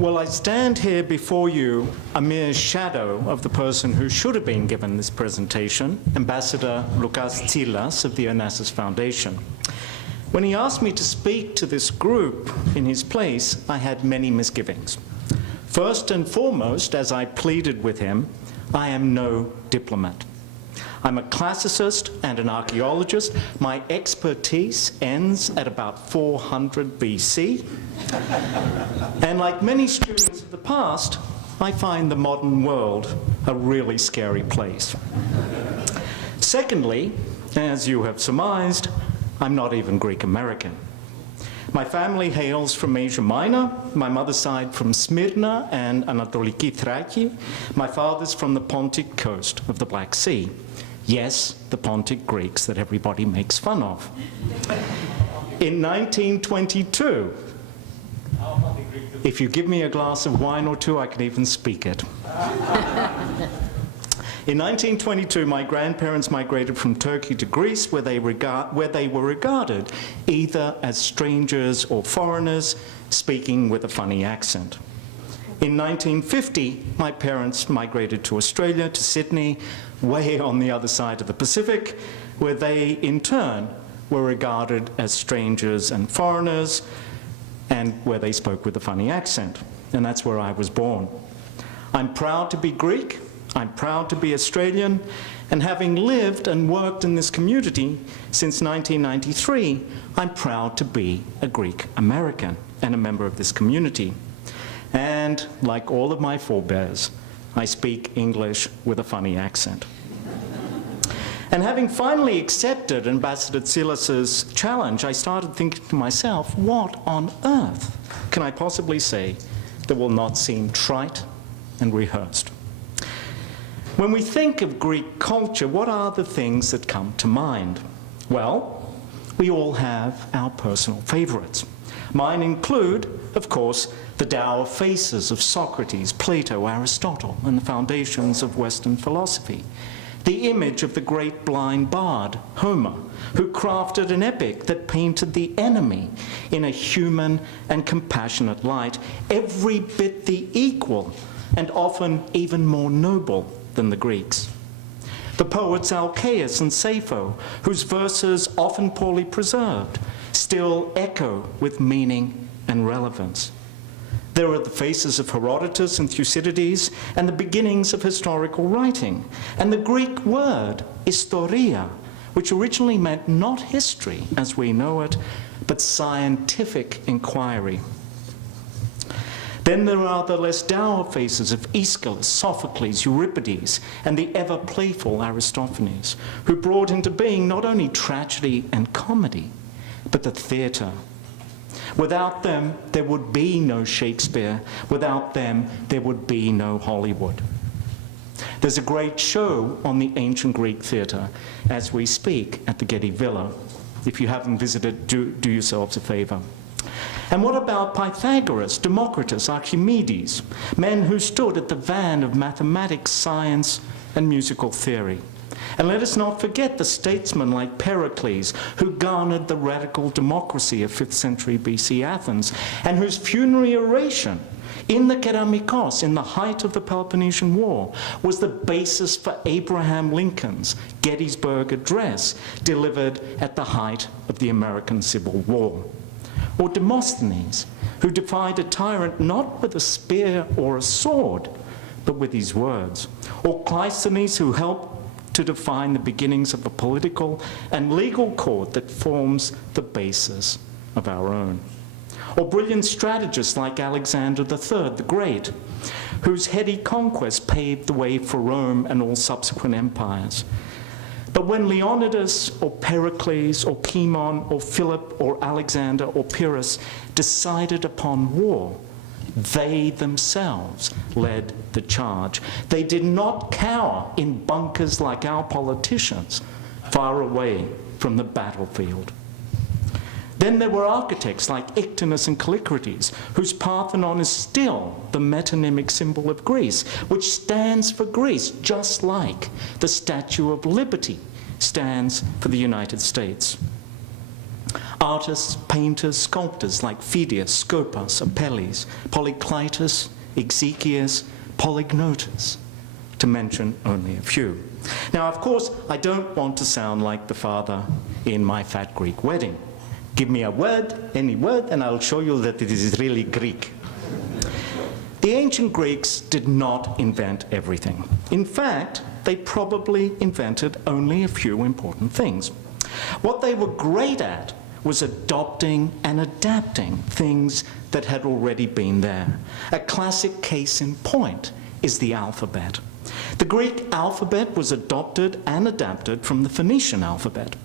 Well, I stand here before you a mere shadow of the person who should have been given this presentation, Ambassador Lukas Tsilas of the Onassis Foundation. When he asked me to speak to this group in his place, I had many misgivings. First and foremost, as I pleaded with him, I am no diplomat. I'm a classicist and an archaeologist. My expertise ends at about 400 BC. And like many students of the past, I find the modern world a really scary place. Secondly, as you have surmised, I'm not even Greek American. My family hails from Asia Minor, my mother's side from Smyrna and Anatoliki Thraci. My father's from the Pontic coast of the Black Sea. Yes, the Pontic Greeks that everybody makes fun of. In 1922, if you give me a glass of wine or two, I can even speak it. In 1922, my grandparents migrated from Turkey to Greece, where they were regarded either as strangers or foreigners speaking with a funny accent. In 1950, my parents migrated to Australia, to Sydney, way on the other side of the Pacific, where they, in turn, were regarded as strangers and foreigners, and where they spoke with a funny accent. And that's where I was born. I'm proud to be Greek, I'm proud to be Australian, and having lived and worked in this community since 1993, I'm proud to be a Greek American and a member of this community. And like all of my forebears, I speak English with a funny accent. And having finally accepted Ambassador Tsilas's challenge, I started thinking to myself, what on earth can I possibly say that will not seem trite and rehearsed? When we think of Greek culture, what are the things that come to mind? Well, we all have our personal favorites. Mine include, of course, the dour faces of Socrates, Plato, Aristotle, and the foundations of Western philosophy. The image of the great blind bard, Homer, who crafted an epic that painted the enemy in a human and compassionate light, every bit the equal and often even more noble than the Greeks. The poets Alcaeus and Sappho, whose verses, often poorly preserved, still echo with meaning and relevance. There are the faces of Herodotus and Thucydides and the beginnings of historical writing. And the Greek word, historia, which originally meant not history as we know it, but scientific inquiry. Then there are the less dour faces of Aeschylus, Sophocles, Euripides, and the ever-playful Aristophanes, who brought into being not only tragedy and comedy, but the theatre. Without them, there would be no Shakespeare. Without them, there would be no Hollywood. There's a great show on the ancient Greek theatre as we speak at the Getty Villa. If you haven't visited, do yourselves a favor. And what about Pythagoras, Democritus, Archimedes, men who stood at the van of mathematics, science, and musical theory? And let us not forget the statesmen like Pericles, who garnered the radical democracy of 5th century BC Athens, and whose funerary oration in the Keramikos, in the height of the Peloponnesian War, was the basis for Abraham Lincoln's Gettysburg Address, delivered at the height of the American Civil War. Or Demosthenes, who defied a tyrant not with a spear or a sword, but with his words. Or Cleisthenes, who helped to define the beginnings of a political and legal code that forms the basis of our own. Or brilliant strategists like Alexander III the Great, whose heady conquest paved the way for Rome and all subsequent empires. But when Leonidas or Pericles or Cimon or Philip or Alexander or Pyrrhus decided upon war, they themselves led the charge. They did not cower in bunkers like our politicians, far away from the battlefield. Then there were architects like Ictinus and Callicrates, whose Parthenon is still the metonymic symbol of Greece, which stands for Greece, just like the Statue of Liberty stands for the United States. Artists, painters, sculptors like Phidias, Scopas, Apelles, Polykleitos, Exekias, Polygnotus, to mention only a few. Now, of course, I don't want to sound like the father in My Fat Greek Wedding. Give me a word, any word, and I'll show you that it is really Greek. The ancient Greeks did not invent everything. In fact, they probably invented only a few important things. What they were great at was adopting and adapting things that had already been there. A classic case in point is the alphabet. The Greek alphabet was adopted and adapted from the Phoenician alphabet.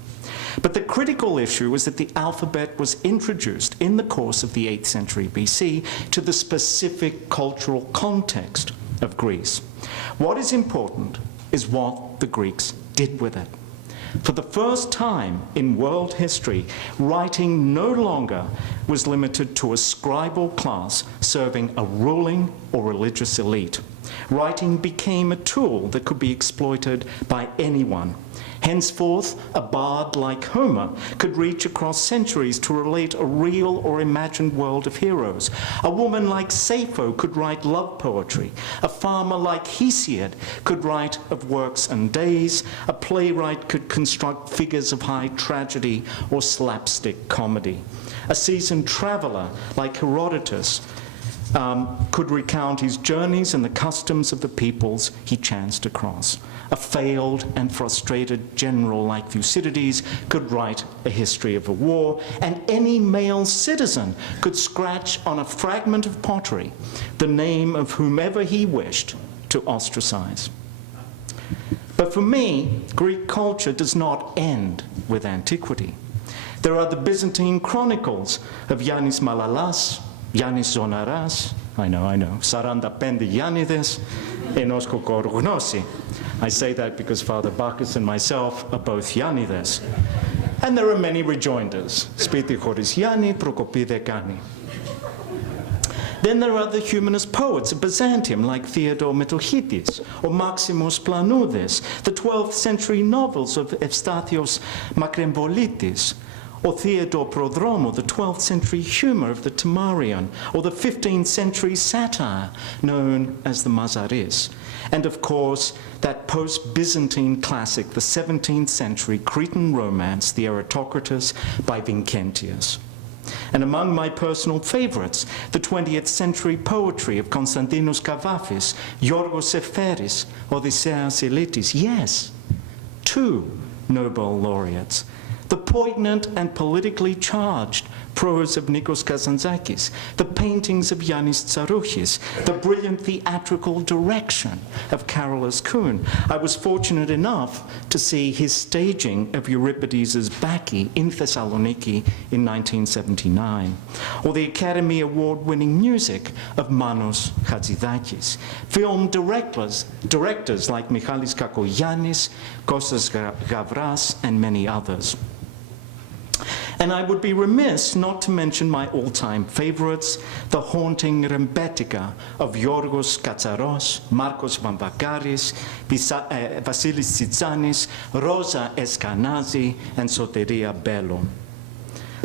But the critical issue is that the alphabet was introduced in the course of the 8th century BC to the specific cultural context of Greece. What is important is what the Greeks did with it. For the first time in world history, writing no longer was limited to a scribal class serving a ruling or religious elite. Writing became a tool that could be exploited by anyone. Henceforth, a bard like Homer could reach across centuries to relate a real or imagined world of heroes. A woman like Sappho could write love poetry. A farmer like Hesiod could write of works and days. A playwright could construct figures of high tragedy or slapstick comedy. A seasoned traveler like Herodotus could recount his journeys and the customs of the peoples he chanced to cross. A failed and frustrated general like Thucydides could write a history of a war, and any male citizen could scratch on a fragment of pottery the name of whomever he wished to ostracize. But for me, Greek culture does not end with antiquity. There are the Byzantine chronicles of Yannis Malalas, Yannis Zonaras, I know, 45 Yannides, enos kokorougnosi. I say that because Father Bacchus and myself are both Yannides. And there are many rejoinders. Spiti choris Yanni, prokopide kani. Then there are the humanist poets of Byzantium like Theodore Metelchitis or Maximus Planoudis, the 12th century novels of Evstathios Makremvolitis, or Theodore Prodromou, the 12th century humor of the Timarion, or the 15th century satire known as the Mazaris. And of course, that post-Byzantine classic, the 17th century Cretan romance, the Eratocratus by Vincentius. And among my personal favorites, the 20th century poetry of Konstantinos Kavafis, Yorgos Seferis, Odysseas Ilitis. Yes, 2 Nobel laureates. The poignant and politically charged prose of Nikos Kazantzakis, the paintings of Yannis Tsarouchis, the brilliant theatrical direction of Carolus Kuhn. I was fortunate enough to see his staging of Euripides' Bacchae in Thessaloniki in 1979, or the Academy Award-winning music of Manos Hatzidakis, film directors like Michalis Kakoyannis, Kostas Gavras, and many others. And I would be remiss not to mention my all-time favorites, the haunting Rembetika of Yorgos Katsaros, Marcos Vamvakaris, Vasilis Tsitsanis, Rosa Eskenazi, and Soteria Bello.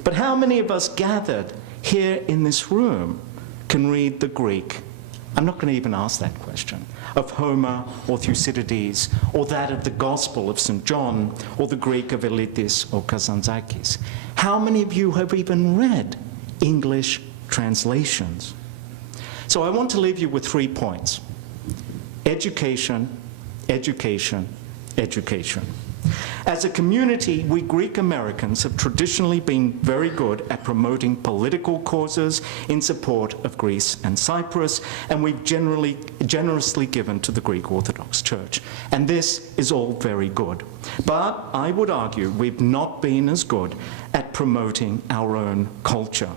But how many of us gathered here in this room can read the Greek? I'm not going to even ask that question, of Homer or Thucydides, or that of the Gospel of St. John, or the Greek of Ilitis or Kazantzakis. How many of you have even read English translations? So I want to leave you with 3 points. Education, education, education. As a community, we Greek Americans have traditionally been very good at promoting political causes in support of Greece and Cyprus, and we've generously given to the Greek Orthodox Church. And this is all very good. But I would argue we've not been as good at promoting our own culture.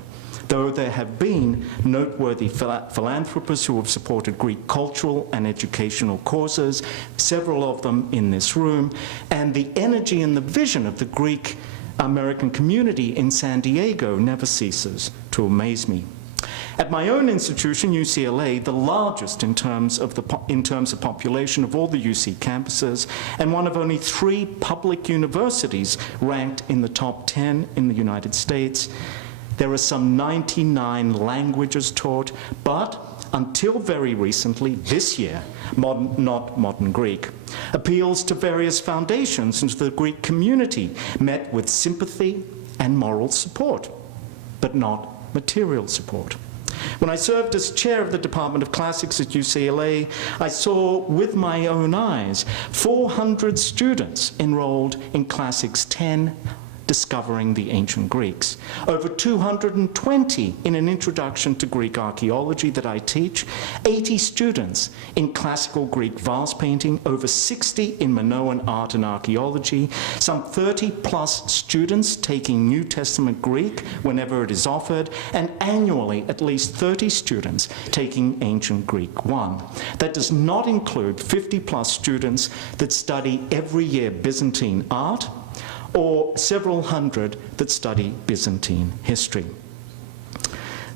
Though there have been noteworthy philanthropists who have supported Greek cultural and educational causes, several of them in this room, and the energy and the vision of the Greek American community in San Diego never ceases to amaze me. At my own institution, UCLA, the largest in terms of population of all the UC campuses, and one of only 3 public universities ranked in the top 10 in the United States, there are some 99 languages taught, but until very recently, this year, not modern Greek, appeals to various foundations into the Greek community met with sympathy and moral support, but not material support. When I served as chair of the Department of Classics at UCLA, I saw with my own eyes 400 students enrolled in Classics 10, Discovering the Ancient Greeks. Over 220 in an introduction to Greek archaeology that I teach, 80 students in classical Greek vase painting, over 60 in Minoan art and archaeology, some 30+ students taking New Testament Greek whenever it is offered, and annually at least 30 students taking Ancient Greek 1. That does not include 50+ students that study every year Byzantine art, or several hundred that study Byzantine history.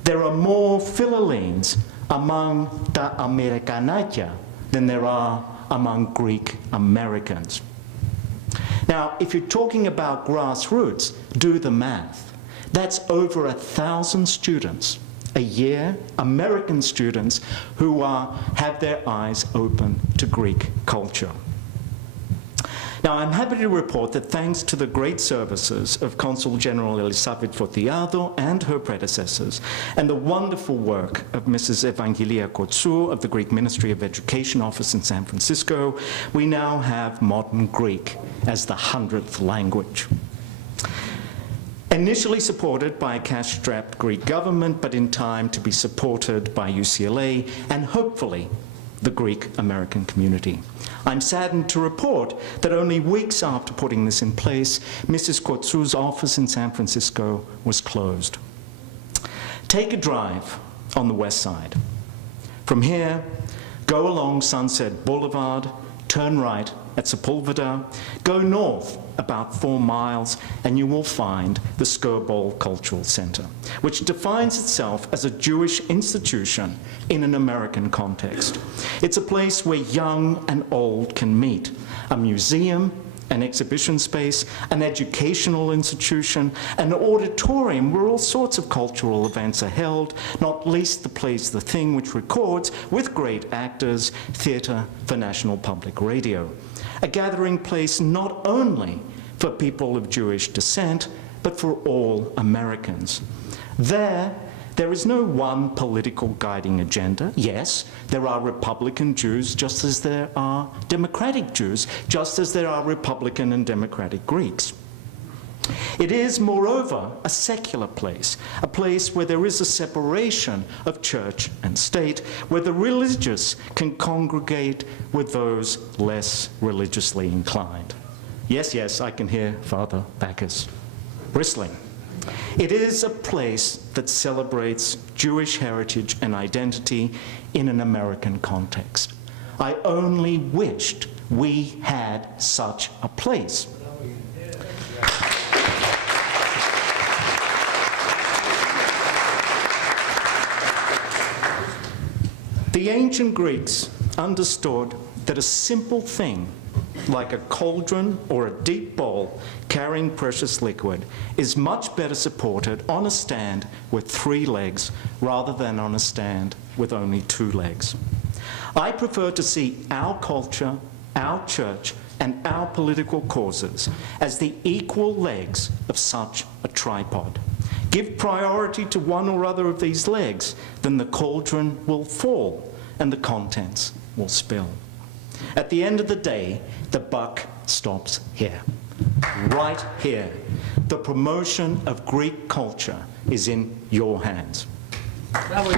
There are more Philhellenes among the Amerikanaki than there are among Greek Americans. Now, if you're talking about grassroots, do the math. That's over 1,000 students a year, American students, who have their eyes open to Greek culture. Now, I'm happy to report that thanks to the great services of Consul General Elisabeth Fotiado and her predecessors, and the wonderful work of Mrs. Evangelia Kotsou of the Greek Ministry of Education Office in San Francisco, we now have modern Greek as the 100th language. Initially supported by a cash-strapped Greek government, but in time to be supported by UCLA and hopefully the Greek American community. I'm saddened to report that only weeks after putting this in place, Mrs. Kotsou's office in San Francisco was closed. Take a drive on the west side. From here, go along Sunset Boulevard, turn right at Sepulveda, go north about 4 miles, and you will find the Skirball Cultural Center, which defines itself as a Jewish institution in an American context. It's a place where young and old can meet, a museum, an exhibition space, an educational institution, an auditorium where all sorts of cultural events are held, not least the Plays the Thing, which records, with great actors, theatre for National Public Radio. A gathering place not only for people of Jewish descent, but for all Americans. There is no one political guiding agenda. Yes, there are Republican Jews just as there are Democratic Jews, just as there are Republican and Democratic Greeks. It is, moreover, a secular place, a place where there is a separation of church and state, where the religious can congregate with those less religiously inclined. Yes, yes, I can hear Father Bacchus bristling. It is a place that celebrates Jewish heritage and identity in an American context. I only wished we had such a place. The ancient Greeks understood that a simple thing, like a cauldron or a deep bowl carrying precious liquid, is much better supported on a stand with 3 legs rather than on a stand with only 2 legs. I prefer to see our culture, our church, and our political causes as the equal legs of such a tripod. Give priority to one or other of these legs, then the cauldron will fall and the contents will spill. At the end of the day, the buck stops here, right here. The promotion of Greek culture is in your hands. Bravo,